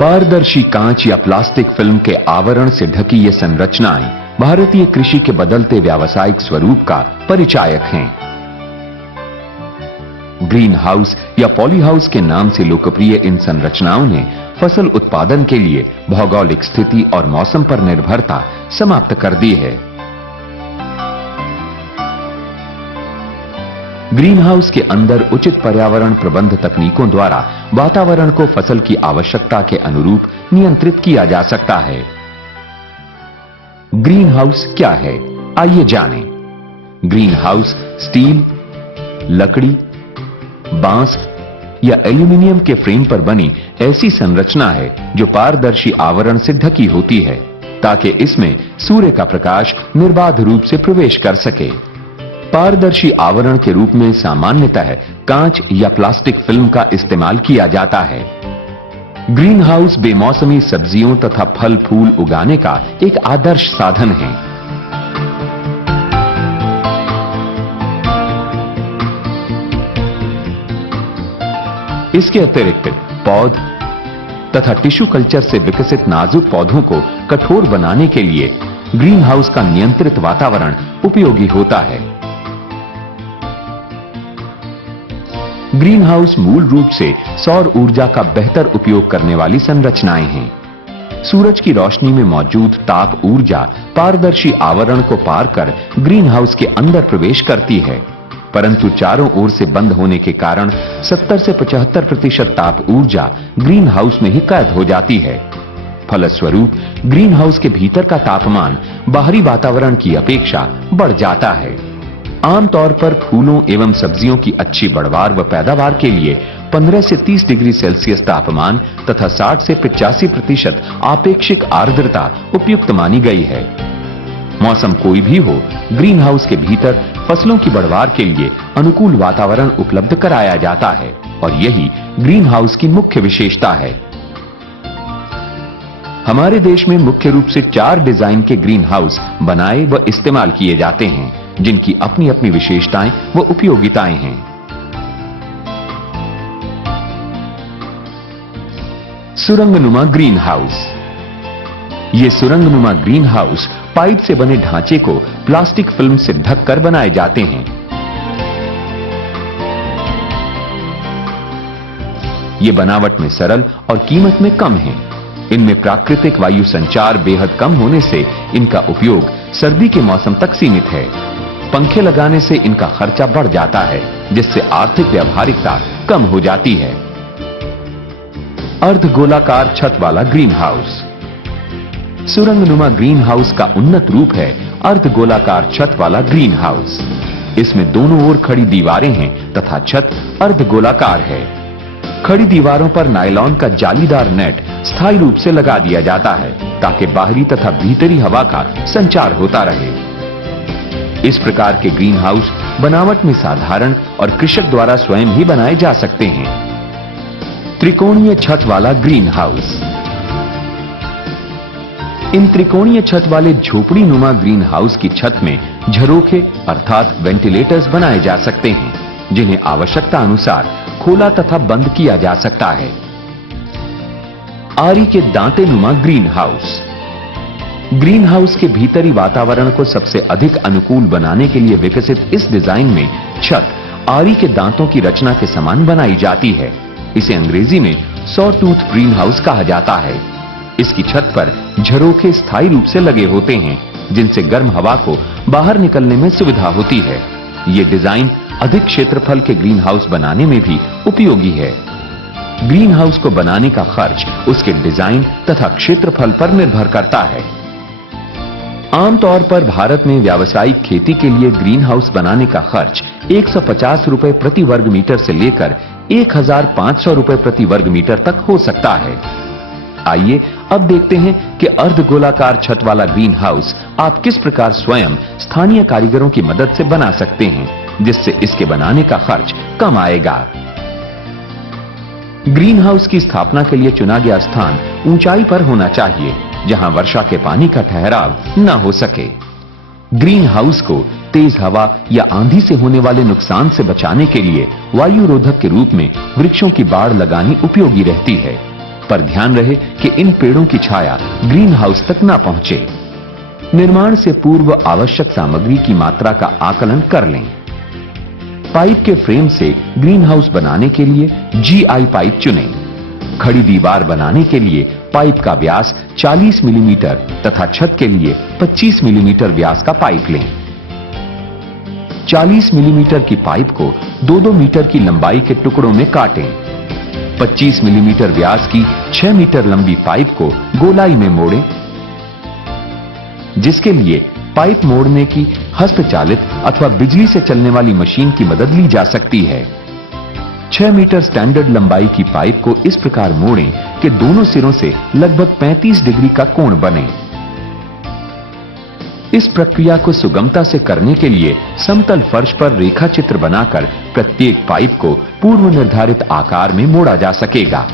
पारदर्शी कांच या प्लास्टिक फिल्म के आवरण से ढकी ये संरचनाएं भारतीय कृषि के बदलते व्यावसायिक स्वरूप का परिचायक हैं। ग्रीन हाउस या पॉली हाउस के नाम से लोकप्रिय इन संरचनाओं ने फसल उत्पादन के लिए भौगोलिक स्थिति और मौसम पर निर्भरता समाप्त कर दी है। ग्रीन हाउस के अंदर उचित पर्यावरण प्रबंध तकनीकों द्वारा वातावरण को फसल की आवश्यकता के अनुरूप नियंत्रित किया जा सकता है। ग्रीन हाउस क्या है, आइए जानें। ग्रीन हाउस स्टील, लकड़ी, बांस या एल्यूमीनियम के फ्रेम पर बनी ऐसी संरचना है जो पारदर्शी आवरण से ढकी होती है ताकि इसमें सूर्य का प्रकाश निर्बाध रूप से प्रवेश कर सके। पारदर्शी आवरण के रूप में सामान्यतः कांच या प्लास्टिक फिल्म का इस्तेमाल किया जाता है। ग्रीन हाउस बेमौसमी सब्जियों तथा फल फूल उगाने का एक आदर्श साधन है। इसके अतिरिक्त पौध तथा टिश्यू कल्चर से विकसित नाजुक पौधों को कठोर बनाने के लिए ग्रीन हाउस का नियंत्रित वातावरण उपयोगी होता है। ग्रीन हाउस मूल रूप से सौर ऊर्जा का बेहतर उपयोग करने वाली संरचनाएं हैं। सूरज की रोशनी में मौजूद ताप ऊर्जा पारदर्शी आवरण को पार कर ग्रीन हाउस के अंदर प्रवेश करती है, परंतु चारों ओर से बंद होने के कारण 70 से 75% ताप ऊर्जा ग्रीन हाउस में ही कैद हो जाती है। फलस्वरूप ग्रीन हाउस के भीतर का तापमान बाहरी वातावरण की अपेक्षा बढ़ जाता है। आमतौर पर फूलों एवं सब्जियों की अच्छी बढ़वार व पैदावार के लिए 15 से 30 डिग्री सेल्सियस तापमान तथा 60 से 85% आपेक्षिक आर्द्रता उपयुक्त मानी गई है। मौसम कोई भी हो, ग्रीन हाउस के भीतर फसलों की बढ़वार के लिए अनुकूल वातावरण उपलब्ध कराया जाता है और यही ग्रीन हाउस की मुख्य विशेषता है। हमारे देश में मुख्य रूप से 4 डिजाइन के ग्रीन हाउस बनाए व इस्तेमाल किए जाते हैं, जिनकी अपनी अपनी विशेषताएं व उपयोगिताएं हैं। सुरंगनुमा ग्रीन हाउस। ये सुरंगनुमा ग्रीन हाउस पाइप से बने ढांचे को प्लास्टिक फिल्म से ढककर बनाए जाते हैं। ये बनावट में सरल और कीमत में कम है। इनमें प्राकृतिक वायु संचार बेहद कम होने से इनका उपयोग सर्दी के मौसम तक सीमित है। पंखे लगाने से इनका खर्चा बढ़ जाता है, जिससे आर्थिक व्यावहारिकता कम हो जाती है। अर्धगोलाकार छत वाला ग्रीन हाउस। सुरंगनुमा ग्रीन हाउस का उन्नत रूप है अर्धगोलाकार छत वाला ग्रीन हाउस। इसमें दोनों ओर खड़ी दीवारें हैं तथा छत अर्धगोलाकार है। खड़ी दीवारों पर नायलॉन का जालीदार नेट स्थायी रूप से लगा दिया जाता है ताकि बाहरी तथा भीतरी हवा का संचार होता रहे। इस प्रकार के ग्रीन हाउस बनावट में साधारण और कृषक द्वारा स्वयं ही बनाए जा सकते हैं। त्रिकोणीय छत वाला ग्रीन हाउस। इन त्रिकोणीय छत वाले झोपड़ी नुमा ग्रीन हाउस की छत में झरोखे अर्थात वेंटिलेटर्स बनाए जा सकते हैं, जिन्हें आवश्यकता अनुसार खोला तथा बंद किया जा सकता है। आरी के दांते नुमा ग्रीन हाउस। ग्रीन हाउस के भीतरी वातावरण को सबसे अधिक अनुकूल बनाने के लिए विकसित इस डिजाइन में छत आरी के दांतों की रचना के समान बनाई जाती है। इसे अंग्रेजी में सॉ टूथ ग्रीन हाउस कहा जाता है। इसकी छत पर झरोखे स्थायी रूप से लगे होते हैं, जिनसे गर्म हवा को बाहर निकलने में सुविधा होती है। ये डिजाइन अधिक क्षेत्रफल के ग्रीन हाउस बनाने में भी उपयोगी है। ग्रीन हाउस को बनाने का खर्च उसके डिजाइन तथा क्षेत्रफल पर निर्भर करता है। आमतौर पर भारत में व्यावसायिक खेती के लिए ग्रीन हाउस बनाने का खर्च 150 रुपए प्रति वर्ग मीटर से लेकर 1500 रुपए प्रति वर्ग मीटर तक हो सकता है। आइए अब देखते हैं कि अर्धगोलाकार छत वाला ग्रीन हाउस आप किस प्रकार स्वयं स्थानीय कारीगरों की मदद से बना सकते हैं, जिससे इसके बनाने का खर्च कम आएगा। ग्रीन हाउस की स्थापना के लिए चुना गया स्थान ऊंचाई पर होना चाहिए, जहां वर्षा के पानी का ठहराव न हो सके। ग्रीन हाउस को तेज हवा या आंधी से होने वाले नुकसान से बचाने के लिए वायु रोधक के रूप में वृक्षों की बाड़ लगानी उपयोगी रहती है, पर ध्यान रहे कि इन पेड़ों की छाया ग्रीन हाउस तक ना पहुंचे। निर्माण से पूर्व आवश्यक सामग्री की मात्रा का आकलन कर लें। पाइप के फ्रेम से ग्रीन हाउस बनाने के लिए GI पाइप चुनें। खड़ी दीवार बनाने के लिए पाइप का व्यास 40 मिलीमीटर तथा छत के लिए 25 मिलीमीटर व्यास का पाइप लें। 40 मिलीमीटर की पाइप को 2-2 मीटर की लंबाई के टुकड़ों में काटें। 25 मिलीमीटर व्यास की 6 मीटर लंबी पाइप को गोलाई में मोड़ें, जिसके लिए पाइप मोड़ने की हस्तचालित अथवा बिजली से चलने वाली मशीन की मदद ली जा सकती है। 6 मीटर स्टैंडर्ड लंबाई की पाइप को इस प्रकार मोड़ें कि दोनों सिरों से लगभग 35 डिग्री का कोण बने। इस प्रक्रिया को सुगमता से करने के लिए समतल फर्श पर रेखा चित्र बनाकर प्रत्येक पाइप को पूर्व निर्धारित आकार में मोड़ा जा सकेगा।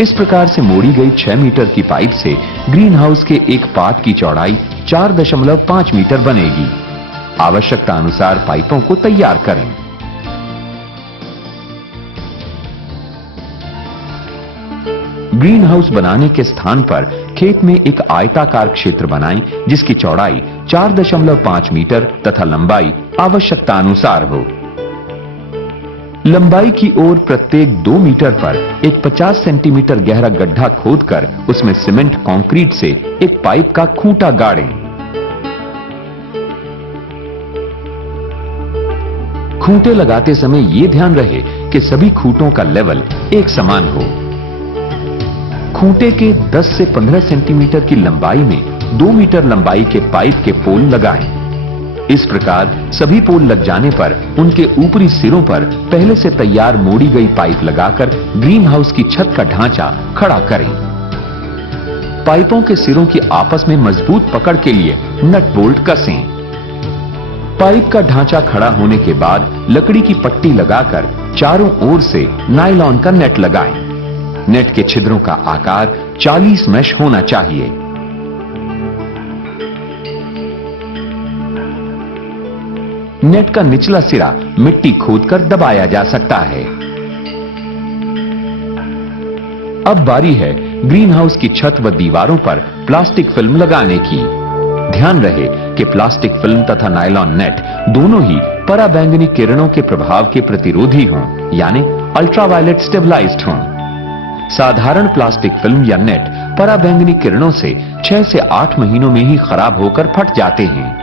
इस प्रकार से मोड़ी गई 6 मीटर की पाइप से ग्रीन हाउस के एक पात की चौड़ाई 4.5 मीटर बनेगी। आवश्यकता अनुसार पाइपों को तैयार करें। ग्रीन हाउस बनाने के स्थान पर खेत में एक आयताकार क्षेत्र बनाएं, जिसकी चौड़ाई 4.5 मीटर तथा लंबाई आवश्यकता अनुसार हो। लंबाई की ओर प्रत्येक 2 मीटर पर एक 50 सेंटीमीटर गहरा गड्ढा खोदकर उसमें सीमेंट कंक्रीट से एक पाइप का खूंटा गाड़ें। खूंटे लगाते समय यह ध्यान रहे कि सभी खूंटों का लेवल एक समान हो। खूंटे के 10 से 15 सेंटीमीटर की लंबाई में 2 मीटर लंबाई के पाइप के पोल लगाएं। इस प्रकार सभी पोल लग जाने पर उनके ऊपरी सिरों पर पहले से तैयार मोड़ी गई पाइप लगाकर ग्रीन हाउस की छत का ढांचा खड़ा करें। पाइपों के सिरों की आपस में मजबूत पकड़ के लिए नट बोल्ट कसें। पाइप का ढांचा खड़ा होने के बाद लकड़ी की पट्टी लगाकर चारों ओर से नायलॉन का नेट लगाएं। नेट के छिद्रों का आकार 40 मेश होना चाहिए। नेट का निचला सिरा मिट्टी खोदकर दबाया जा सकता है। अब बारी है ग्रीन हाउस की छत व दीवारों पर प्लास्टिक फिल्म लगाने की। ध्यान रहे कि प्लास्टिक फिल्म तथा नायलॉन नेट दोनों ही पराबैंगनी किरणों के प्रभाव के प्रतिरोधी हों, यानी अल्ट्रावायलेट स्टेबलाइज्ड हों। साधारण प्लास्टिक फिल्म या नेट पराबैंगनी किरणों से 6 से 8 महीनों में ही खराब होकर फट जाते हैं।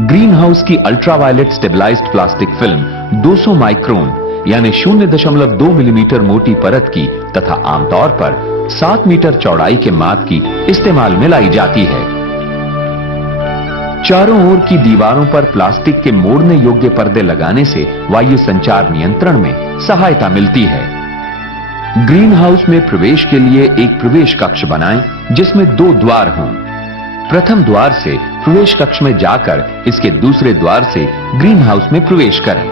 ग्रीन हाउस की ultraviolet stabilised plastic film 200 micron यानी 0.2 मिलीमीटर मोटी परत की तथा आमतौर पर 7 मीटर चौड़ाई के माप की इस्तेमाल में लाई जाती है। चारों ओर की दीवारों पर प्लास्टिक के मोड़ने योग्य पर्दे लगाने से वायु संचार नियंत्रण में सहायता मिलती है। ग्रीन हाउस में प्रवेश के लिए एक प्रवेश कक्ष बनाएं, जिसमें 2 द्वार हों। प्रथम द्वार से प्रवेश कक्ष में जाकर इसके दूसरे द्वार से ग्रीन हाउस में प्रवेश करें।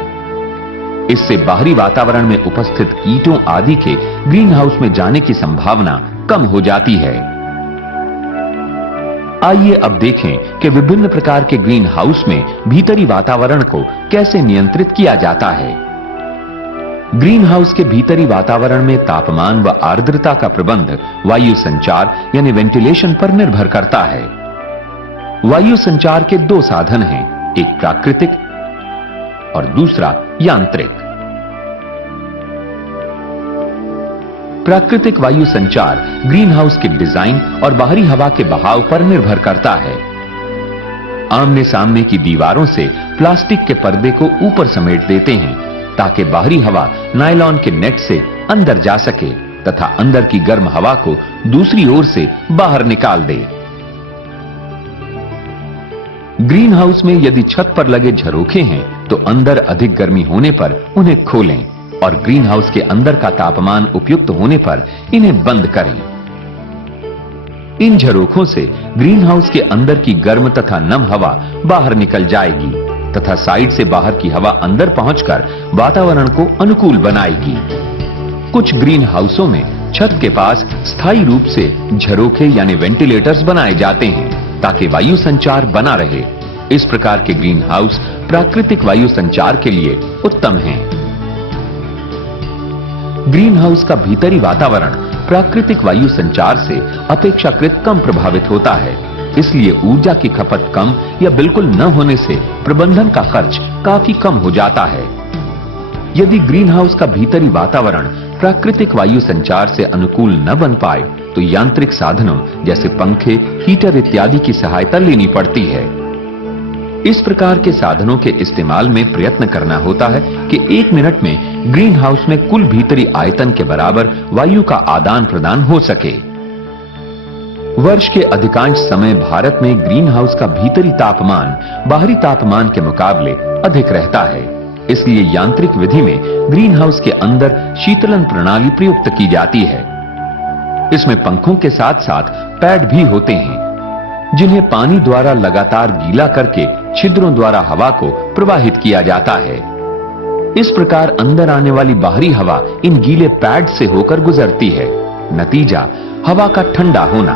इससे बाहरी वातावरण में उपस्थित कीटों आदि के ग्रीन हाउस में जाने की संभावना कम हो जाती है। आइए अब देखें कि विभिन्न प्रकार के ग्रीन हाउस में भीतरी वातावरण को कैसे नियंत्रित किया जाता है। ग्रीन हाउस के भीतरी वातावरण में तापमान व आर्द्रता का प्रबंध वायु संचार यानी वेंटिलेशन पर निर्भर करता है। वायु संचार के 2 साधन हैं, एक प्राकृतिक और दूसरा यांत्रिक। प्राकृतिक वायु संचार ग्रीन हाउस के डिजाइन और बाहरी हवा के बहाव पर निर्भर करता है। आमने सामने की दीवारों से प्लास्टिक के पर्दे को ऊपर समेट देते हैं ताकि बाहरी हवा नायलॉन के नेट से अंदर जा सके तथा अंदर की गर्म हवा को दूसरी ओर से बाहर निकाल दे। ग्रीन हाउस में यदि छत पर लगे झरोखे हैं तो अंदर अधिक गर्मी होने पर उन्हें खोलें और ग्रीन हाउस के अंदर का तापमान उपयुक्त होने पर इन्हें बंद करें। इन झरोखों से ग्रीन हाउस के अंदर की गर्म तथा नम हवा बाहर निकल जाएगी तथा साइड से बाहर की हवा अंदर पहुंचकर वातावरण को अनुकूल बनाएगी। कुछ ग्रीन हाउसों में छत के पास स्थायी रूप से झरोखे यानी वेंटिलेटर्स बनाए जाते हैं ताकि वायु संचार बना रहे। इस प्रकार के ग्रीन हाउस प्राकृतिक वायु संचार के लिए उत्तम हैं। ग्रीन हाउस का भीतरी वातावरण प्राकृतिक वायु संचार से अपेक्षाकृत कम प्रभावित होता है, इसलिए ऊर्जा की खपत कम या बिल्कुल न होने से प्रबंधन का खर्च काफी कम हो जाता है। यदि ग्रीन हाउस का भीतरी वातावरण प्राकृतिक वायु संचार से अनुकूल न बन पाए तो यांत्रिक साधनों जैसे पंखे, हीटर इत्यादि की सहायता लेनी पड़ती है। इस प्रकार के साधनों के इस्तेमाल में प्रयत्न करना होता है कि 1 मिनट में ग्रीन हाउस में कुल भीतरी आयतन के बराबर वायु का आदान प्रदान हो सके। वर्ष के अधिकांश समय भारत में ग्रीन हाउस का भीतरी तापमान बाहरी तापमान के मुकाबले अधिक रहता है, इसलिए यांत्रिक विधि में ग्रीन हाउस के अंदर शीतलन प्रणाली प्रयुक्त की जाती है। इसमें पंखों के साथ साथ पैड भी होते हैं, जिन्हें पानी द्वारा लगातार गीला करके छिद्रों द्वारा हवा को प्रवाहित किया जाता है। इस प्रकार अंदर आने वाली बाहरी हवा इन गीले पैड से होकर गुजरती है। नतीजा हवा का ठंडा होना।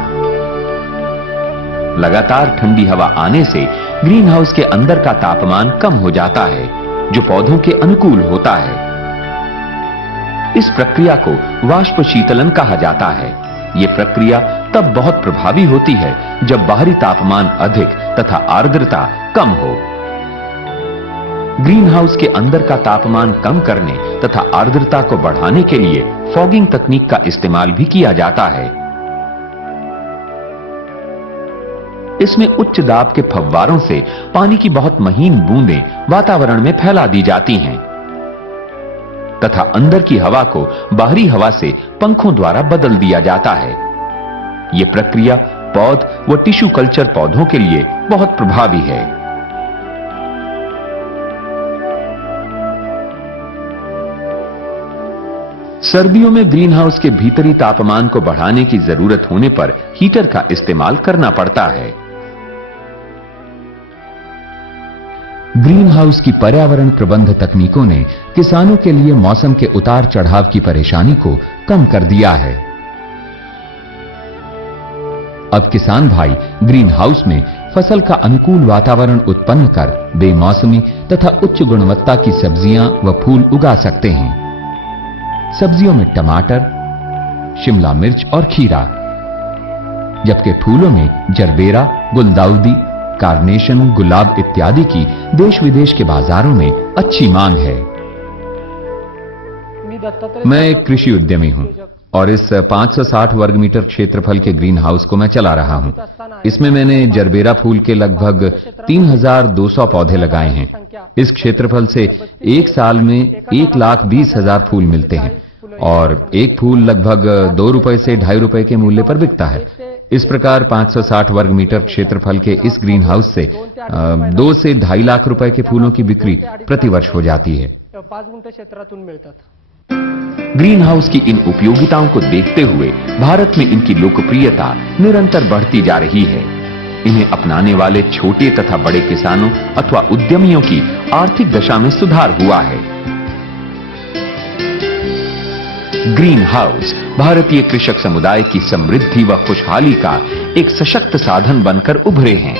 लगातार ठंडी हवा आने से ग्रीन हाउस के अंदर का तापमान कम हो जाता है, जो पौधों के अनुकूल होता है। इस प्रक्रिया को वाष्प शीतलन कहा जाता है। यह प्रक्रिया तब बहुत प्रभावी होती है जब बाहरी तापमान अधिक तथा आर्द्रता कम हो। ग्रीन हाउस के अंदर का तापमान कम करने तथा आर्द्रता को बढ़ाने के लिए फॉगिंग तकनीक का इस्तेमाल भी किया जाता है। इसमें उच्च दाब के फव्वारों से पानी की बहुत महीन बूंदें वातावरण में फैला दी जाती हैं तथा अंदर की हवा को बाहरी हवा से पंखों द्वारा बदल दिया जाता है। यह प्रक्रिया पौध व टिश्यू कल्चर पौधों के लिए बहुत प्रभावी है। सर्दियों में ग्रीन हाउस के भीतरी तापमान को बढ़ाने की जरूरत होने पर हीटर का इस्तेमाल करना पड़ता है। ग्रीन हाउस की पर्यावरण प्रबंध तकनीकों ने किसानों के लिए मौसम के उतार चढ़ाव की परेशानी को कम कर दिया है। अब किसान भाई ग्रीन हाउस में फसल का अनुकूल वातावरण उत्पन्न कर बेमौसमी तथा उच्च गुणवत्ता की सब्जियां व फूल उगा सकते हैं। सब्जियों में टमाटर, शिमला मिर्च और खीरा, जबकि फूलों में जरबेरा, गुलदाउदी, कार्नेशन, गुलाब इत्यादि की देश विदेश के बाजारों में अच्छी मांग है। मैं एक कृषि उद्यमी हूं और इस 560 वर्ग मीटर क्षेत्रफल के ग्रीन हाउस को मैं चला रहा हूं। इसमें मैंने जरबेरा फूल के लगभग 3200 पौधे लगाए हैं। इस क्षेत्रफल से एक साल में 1,20,000 फूल मिलते हैं और एक फूल लगभग 2 रुपए से 2.5 रुपए के मूल्य पर बिकता है। इस प्रकार 560 वर्ग मीटर क्षेत्रफल के इस ग्रीन हाउस से 2 से 2.5 लाख रुपए के फूलों की बिक्री प्रतिवर्ष हो जाती है। 5 गुंठे क्षेत्रातून मिळतात। ग्रीन हाउस की इन उपयोगिताओं को देखते हुए भारत में इनकी लोकप्रियता निरंतर बढ़ती जा रही है। इन्हें अपनाने वाले छोटे तथा बड़े किसानों अथवा उद्यमियों की आर्थिक दशा में सुधार हुआ है। ग्रीन हाउस भारतीय कृषक समुदाय की समृद्धि व खुशहाली का एक सशक्त साधन बनकर उभरे हैं।